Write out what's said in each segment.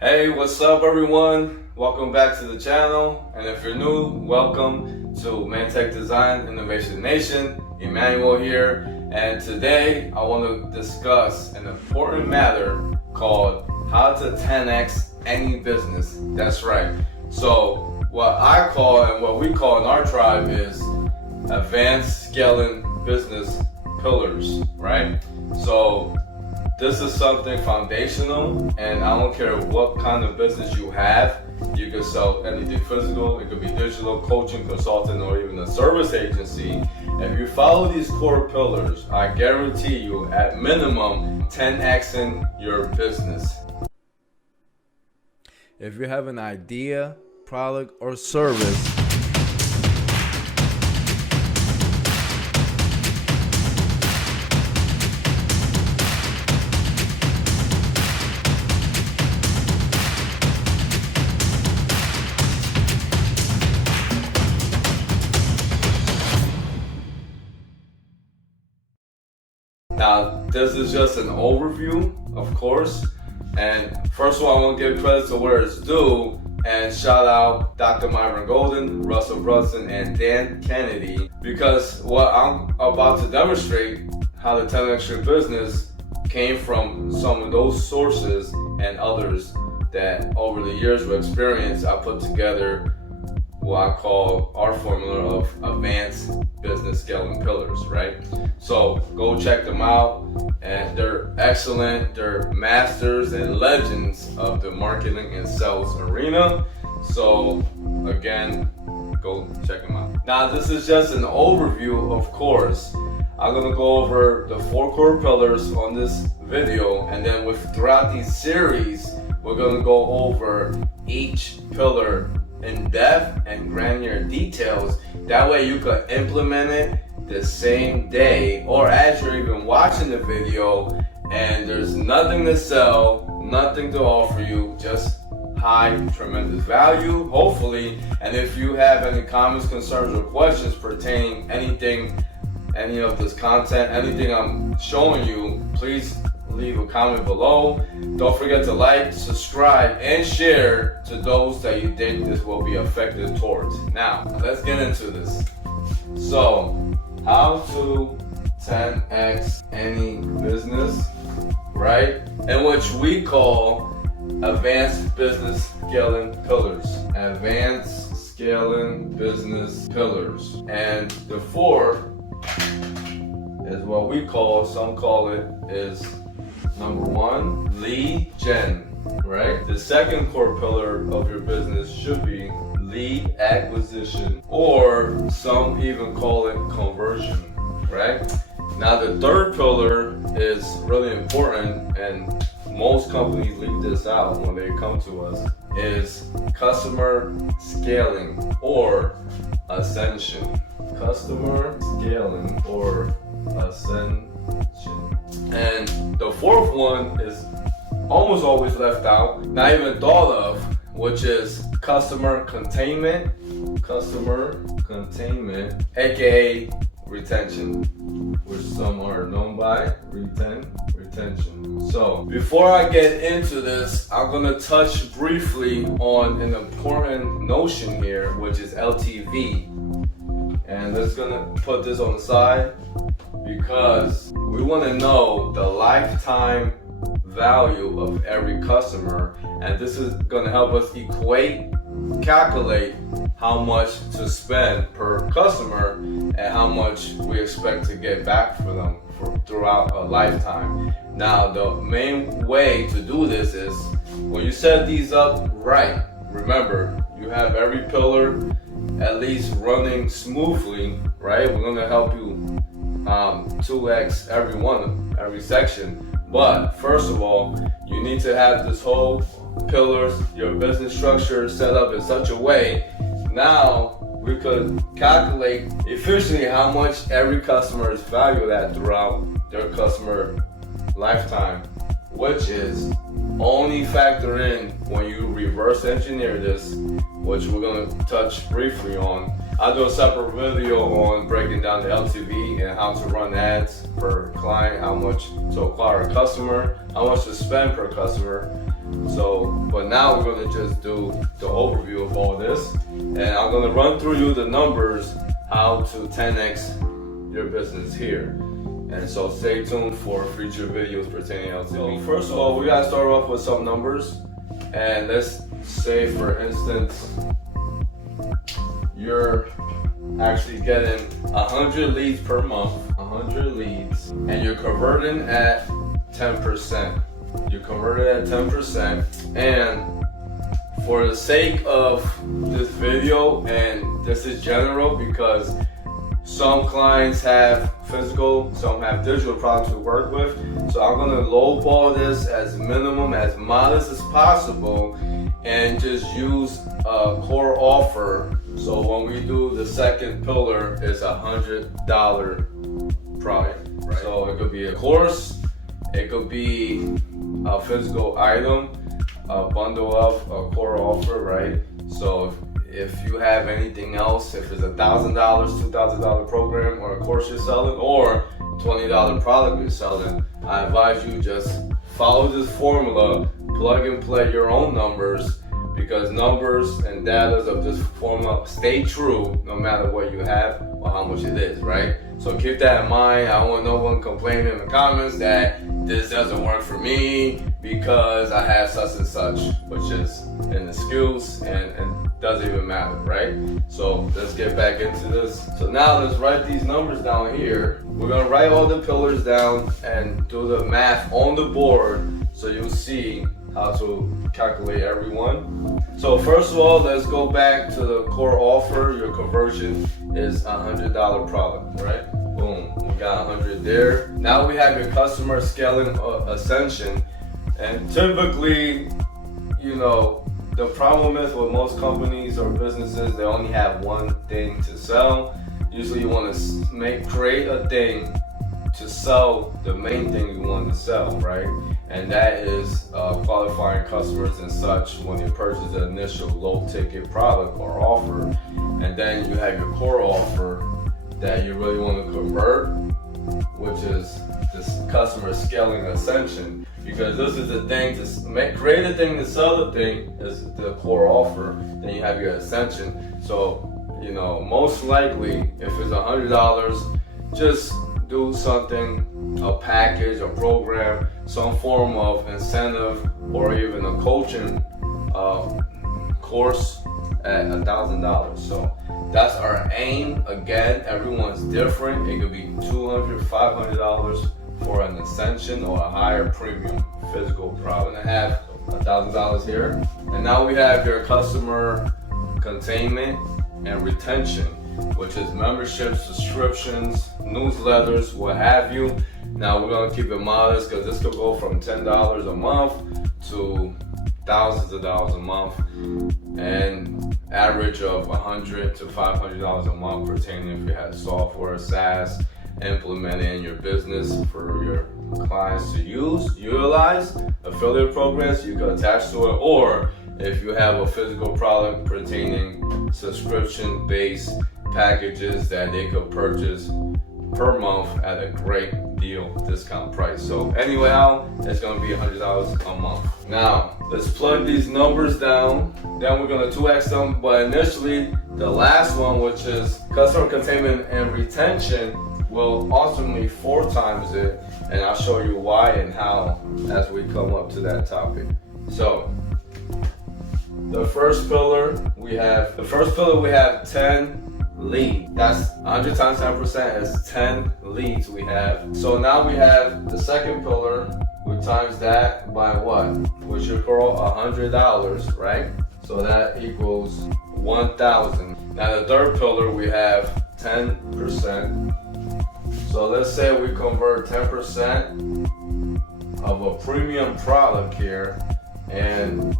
Hey, what's up everyone? Welcome back to the channel, and if you're new, welcome to ManTech Design Innovation Nation. Emanuel here, and today I want to discuss an important matter called how to 10x any business. That's right. So what I call and what we call in our tribe is advanced scaling business pillars, right? So this is something foundational, and I don't care what kind of business you have. You can sell anything physical, it could be digital, coaching, consulting, or even a service agency. If you follow these core pillars, I guarantee you at minimum 10xing your business. If you have an idea, product, or service, now, this is just an overview, of course, and first of all, I want to give credit to where it's due, and shout out Dr. Myron Golden, Russell Brunson, and Dan Kennedy, because what I'm about to demonstrate, how the 10x your business, came from some of those sources and others that over the years of experience, I put together what I call our formula of advanced business scaling pillars, right? So go check them out, and they're excellent. They're masters and legends of the marketing and sales arena. So again, go check them out. Now this is just an overview, of course. I'm gonna go over the 4 core pillars on this video, and then throughout these series, we're gonna go over each pillar in depth and granular details. That way you can implement it the same day or as you're even watching the video, and there's nothing to sell, nothing to offer you, just high tremendous value, hopefully. And if you have any comments, concerns, or questions pertaining any of this content, anything I'm showing you, please leave a comment below. Don't forget to like, subscribe, and share to those that you think this will be effective towards. Now, let's get into this. So, how to 10x any business, right? And which we call advanced business scaling pillars. Advanced scaling business pillars. And the 4 is what we call, some call it, is number 1, lead gen, right? The second core pillar of your business should be lead acquisition, or some even call it conversion, right? Now the third pillar is really important, and most companies leave this out when they come to us, is customer scaling or ascension. Customer scaling or ascension. And the 4th one is almost always left out, not even thought of, which is customer containment, aka retention, which some are known by retention. So before I get into this, I'm gonna touch briefly on an important notion here, which is LTV. And let's gonna put this on the side, because we want to know the lifetime value of every customer, and this is going to help us calculate how much to spend per customer and how much we expect to get back for them throughout a lifetime. Now the main way to do this is when you set these up right, remember you have every pillar at least running smoothly, right? We're going to help you 2x every section. But first of all, you need to have this whole pillars, your business structure set up in such a way. Now we could calculate efficiently how much every customer is valued at throughout their customer lifetime, which is only factor in when you reverse engineer this, which we're going to touch briefly on. I'll do a separate video on breaking down the LTV and how to run ads per client, how much to acquire a customer, how much to spend per customer. So, but But now we're gonna just do the overview of all this, and I'm gonna run through you the numbers, how to 10x your business here. And so stay tuned for future videos pertaining to LTV. So first of all, we gotta start off with some numbers, and let's say for instance, you're actually getting 100 leads per month, 100 leads, and you're converting at 10%. You converted at 10%, and for the sake of this video, and this is general because some clients have physical, some have digital products to work with, so I'm gonna lowball this as minimum, as modest as possible, and just use a core offer. So when we do the second pillar, it's $100 product. Right. So it could be a course, it could be a physical item, a bundle of a core offer, right? So if you have anything else, if it's $1,000, $2,000 program or a course you're selling, or $20 product you're selling, I advise you just follow this formula, plug and play your own numbers, because numbers and data of this formula stay true no matter what you have or how much it is, right? So keep that in mind. I don't want no one complaining in the comments that this doesn't work for me because I have such and such, which is an excuse and doesn't even matter, right? So let's get back into this. So now let's write these numbers down here. We're gonna write all the pillars down and do the math on the board so you'll see how to calculate every one. So first of all, let's go back to the core offer. Your conversion is $100 product, right? Boom, we got 100 there. Now we have your customer scaling ascension, and typically, you know, the problem is with most companies or businesses, they only have one thing to sell. Usually you want to create a thing to sell the main thing you want to sell, right? And that is qualifying customers and such when you purchase the initial low ticket product or offer. And then you have your core offer that you really want to convert, which is this customer scaling ascension. Because this is the thing to create a thing to sell the thing is the core offer. Then you have your ascension. So, you know, most likely if it's $100, just do something, a package, a program, some form of incentive, or even a coaching course at $1,000. So that's our aim. Again, everyone's different. It could be $200, $500 for an ascension or a higher premium physical product. And I have $1,000 here. And now we have your customer containment and retention, which is memberships, subscriptions, newsletters, what have you. Now we're gonna keep it modest because this could go from $10 a month to thousands of dollars a month, and average of $100 to $500 a month pertaining if you had software, SaaS, implemented in your business for your clients to utilize, affiliate programs you can attach to it, or if you have a physical product pertaining subscription-based packages that they could purchase per month at a great deal discount price. So anyway, it's gonna be $100 a month. Now let's plug these numbers down, then we're gonna 2x them, but initially the last one, which is customer containment and retention, will ultimately 4 times it, and I'll show you why and how as we come up to that topic. So the first pillar we have 10 lead. That's 100 times 10% is 10 leads we have. So now we have the second pillar, we times that by what? We should call $100, right? So that equals 1,000. Now the third pillar we have 10%. So let's say we convert 10% of a premium product here, and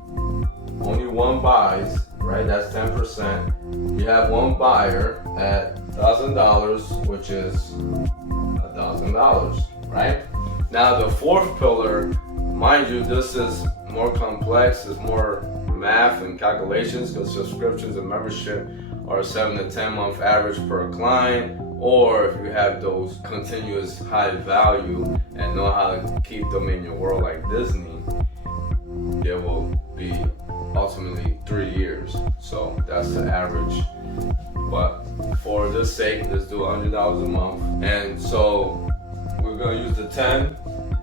only one buys, right? That's 10%. You have one buyer at $1,000, which is $1,000, right? Now the fourth pillar, mind you, this is more complex, it's more math and calculations because subscriptions and membership are 7 to 10 month average per client, or if you have those continuous high value and know how to keep them in your world like Disney, it will be That's the average. But for this sake, let's do $100 a month. And so we're gonna use the 10.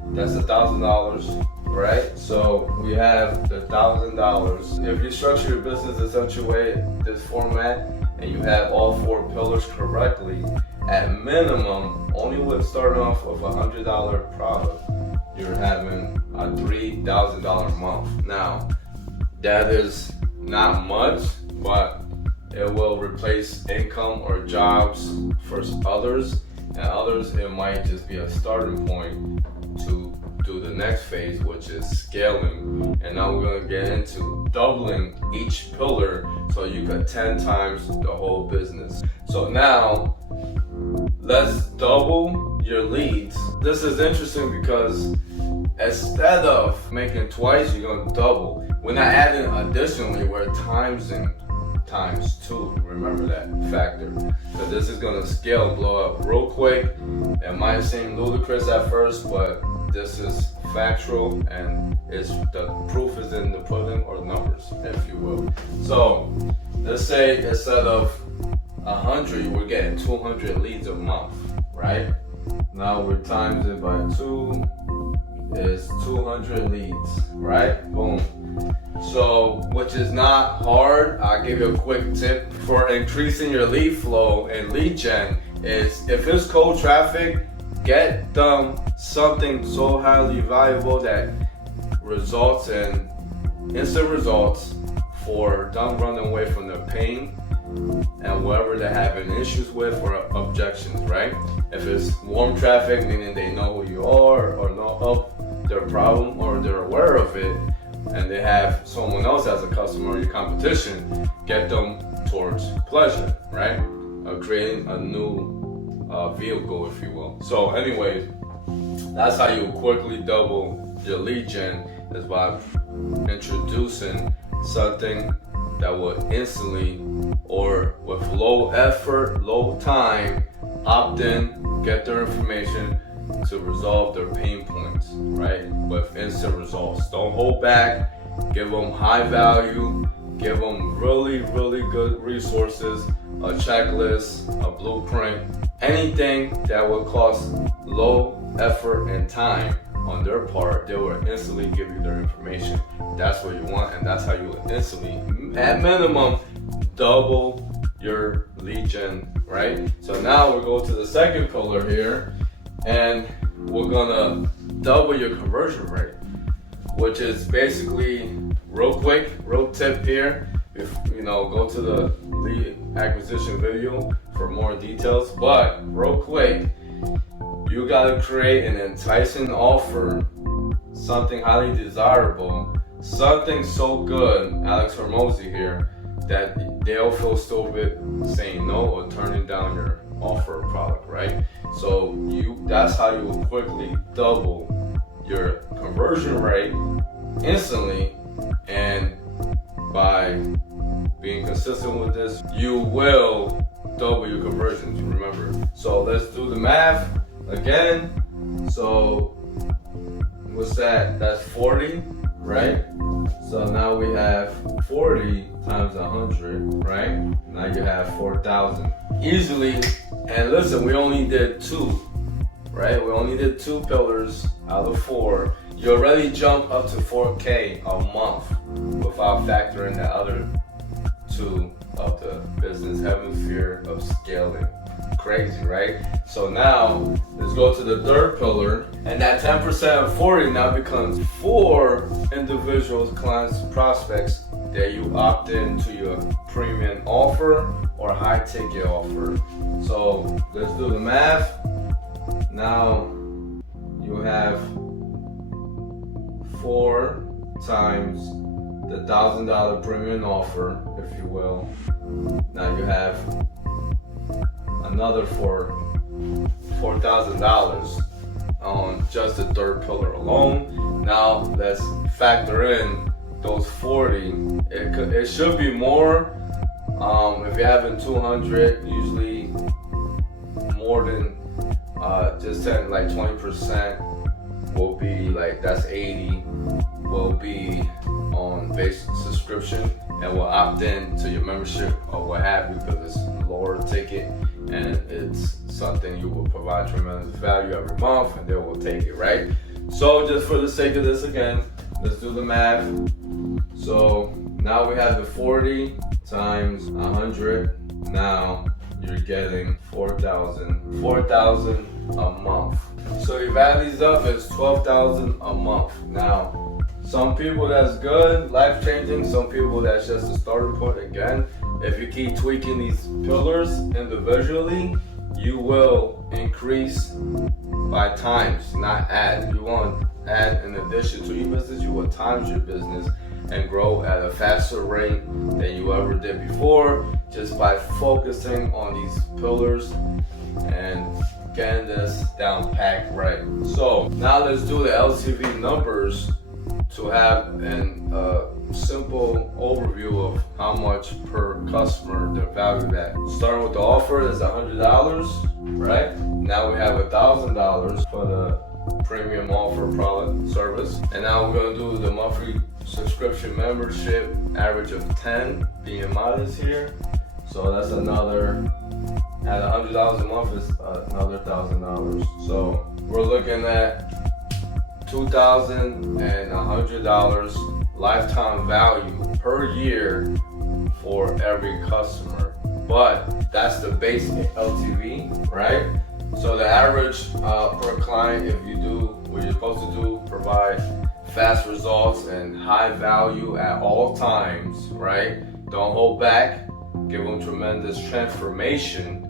That's $1,000, right? So we have the $1,000. If you structure your business in such a way, this format, and you have all 4 pillars correctly, at minimum, only with starting off with a $100 product, you're having a $3,000 a month. Now, that is not much, but it will replace income or jobs for others, and others it might just be a starting point to do the next phase, which is scaling. And now we're gonna get into doubling each pillar so you can 10 times the whole business. So now let's double your leads. This is interesting because instead of making twice, you're gonna double. We're not adding additionally, we're timesing times 2. Remember that factor. So this is gonna scale and blow up real quick. It might seem ludicrous at first, but this is factual, and it's the proof is in the pudding, or the numbers, if you will. So let's say instead of 100, we're getting 200 leads a month, right? Now we're times it by 2 is 200 leads, right? Boom. So, which is not hard. I'll give you a quick tip for increasing your lead flow and lead gen is if it's cold traffic, get them something so highly valuable that results in instant results for them running away from their pain and whatever they're having issues with or objections, right? If it's warm traffic, meaning they know who you are or know of their problem or they're aware of it, and they have someone else as a customer or your competition, get them towards pleasure, right? Creating a new vehicle, if you will. So anyways, that's how you quickly double your lead gen, is by introducing something that would instantly or with low effort, low time, opt in, get their information to resolve their pain points, right? With instant results. Don't hold back, give them high value, give them really, really good resources, a checklist, a blueprint, anything that would cost low effort and time on their part, they will instantly give you their information. That's what you want, and that's how you will instantly, at minimum, double your lead gen, right? So now we'll go to the second pillar here, and we're gonna double your conversion rate, which is basically real quick, real tip here. If you know, go to the lead acquisition video for more details, but real quick, you gotta create an enticing offer, something highly desirable, something so good, Alex Hormozy here, that they'll feel stupid saying no or turning down your offer or product, right? So that's how you will quickly double your conversion rate instantly, and by being consistent with this, you will double your conversions, remember. So let's do the math again. So what's that? That's 40, right? So now we have 40 times 100, right? Now you have 4,000. Easily, and listen, we only did 2, right? We only did 2 pillars out of 4. You already jump up to 4K a month without factoring the other 2 of the business hemisphere of scaling. Crazy, right? So now let's go to the third pillar, and that 10% of 40 now becomes 4 individuals, clients, prospects that you opt into your premium offer or high ticket offer. So let's do the math. Now you have 4 times the $1,000 premium offer, if you will. Now you have another $4,000 on just the third pillar alone. Now let's factor in those 40. It should be more. If you're having 200, usually more than just 10, like 20% will be like, that's 80, will be on base subscription and will opt in to your membership or what have you, because it's lower ticket and it's something you will provide tremendous value every month, and they will take it, right? So just for the sake of this, again, let's do the math. So now we have the 40 times 100. Now you're getting 4,000 a month. So if you add these up, it's 12,000 a month. Now, some people that's good, life-changing. Some people that's just a starting point. Again, if you keep tweaking these pillars individually, you will increase by times, not add. You want to add in addition to your business, you will times your business and grow at a faster rate than you ever did before, just by focusing on these pillars and getting this down packed right. So now let's do the LTV numbers to have a simple overview of how much per customer they're valued at. Starting with the offer is $100, right? Now we have $1,000 for the premium offer, product, service. And now we're gonna do the monthly subscription membership, average of 10, being modest here. So that's another, at $100 a month is another $1,000. So we're looking at $2,100 lifetime value per year for every customer. But that's the base LTV, right? So the average per client, if you do what you're supposed to do, provide fast results and high value at all times, right? Don't hold back. Give them tremendous transformation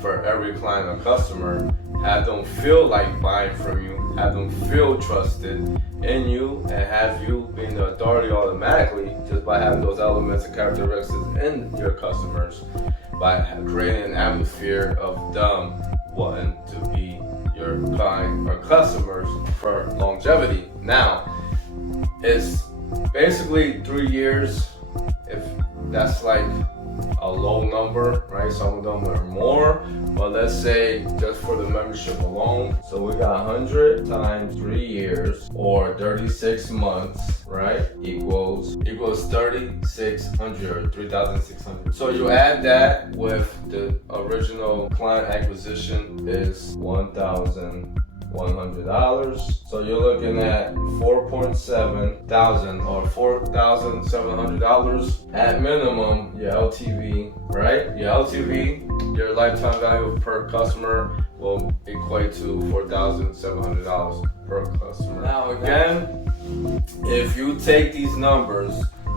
for every client or customer. Have them feel like buying from you. Have them feel trusted in you, and have you being the authority automatically just by having those elements and characteristics in your customers, by creating an atmosphere of them wanting to be your client or customers for longevity. Now, it's basically 3 years, if that's like a low number, right? Some of them are more, but let's say just for the membership alone. So we got 100 times 3 years, or 36 months, right? Equals 3,600 or 3,600. So you add that with the original client acquisition is $1,100. So you're looking at 4,700 or $4,700 at minimum. Your LTV, right? Your LTV, your lifetime value per customer, will equate to $4,700 per customer. Now again, if you take these numbers,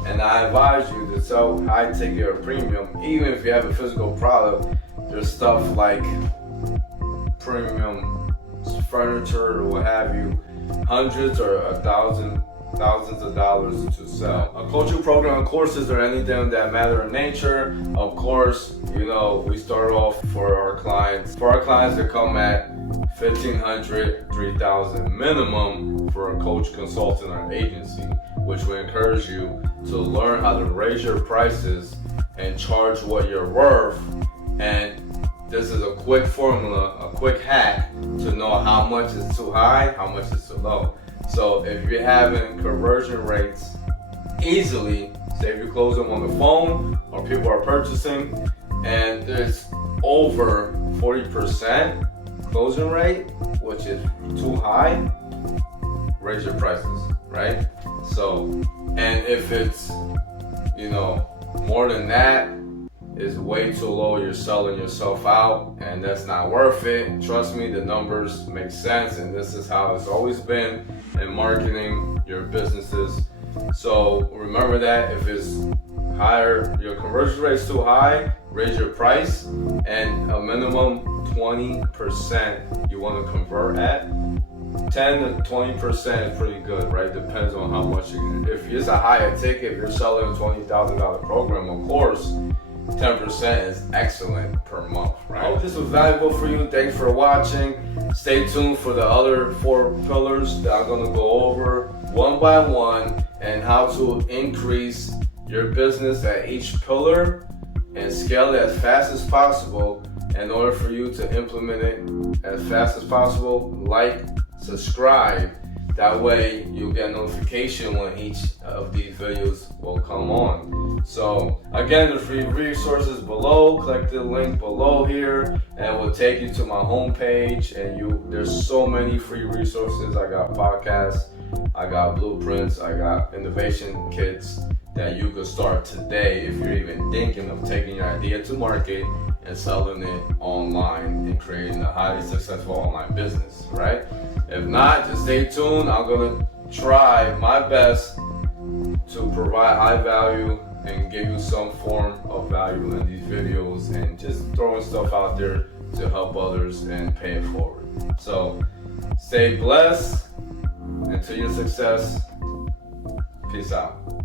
and I advise you to sell high ticket or premium, even if you have a physical product, there's stuff like premium furniture or what have you, hundreds or thousands of dollars to sell. A coaching program, courses, or anything that matter in nature, of course, you know, we start off for our clients that come at $1,500, $3,000 minimum for a coach, consultant, or agency, which we encourage you to learn how to raise your prices and charge what you're worth. And this is a quick formula, a quick hack to know how much is too high, how much is too low. So if you're having conversion rates easily, say if you close them on the phone or people are purchasing and there's over 40% closing rate, which is too high, raise your prices, right? So, and if it's, you know, more than that, is way too low, you're selling yourself out, and that's not worth it. Trust me, the numbers make sense, and this is how it's always been in marketing your businesses. So remember that if it's higher, your conversion rate is too high, raise your price, and a minimum 20% you want to convert at. 10 to 20% is pretty good, right? Depends on how much if it's a higher ticket, if you're selling a $20,000 program, of course, 10% is excellent per month, right? I hope this was valuable for you. Thanks for watching. Stay tuned for the other 4 pillars that I'm going to go over one by one, and how to increase your business at each pillar and scale it as fast as possible. In order for you to implement it as fast as possible, like, subscribe, That way you'll get notification when each of these videos will come on. So again, the free resources below, click the link below here and it will take you to my homepage, and there's so many free resources. I got podcasts, I got blueprints, I got innovation kits that you could start today if you're even thinking of taking your idea to market and selling it online and creating a highly successful online business, right? If not, just stay tuned. I'm gonna try my best to provide high value and give you some form of value in these videos, and just throwing stuff out there to help others and pay it forward. So stay blessed. Until your success. Peace out.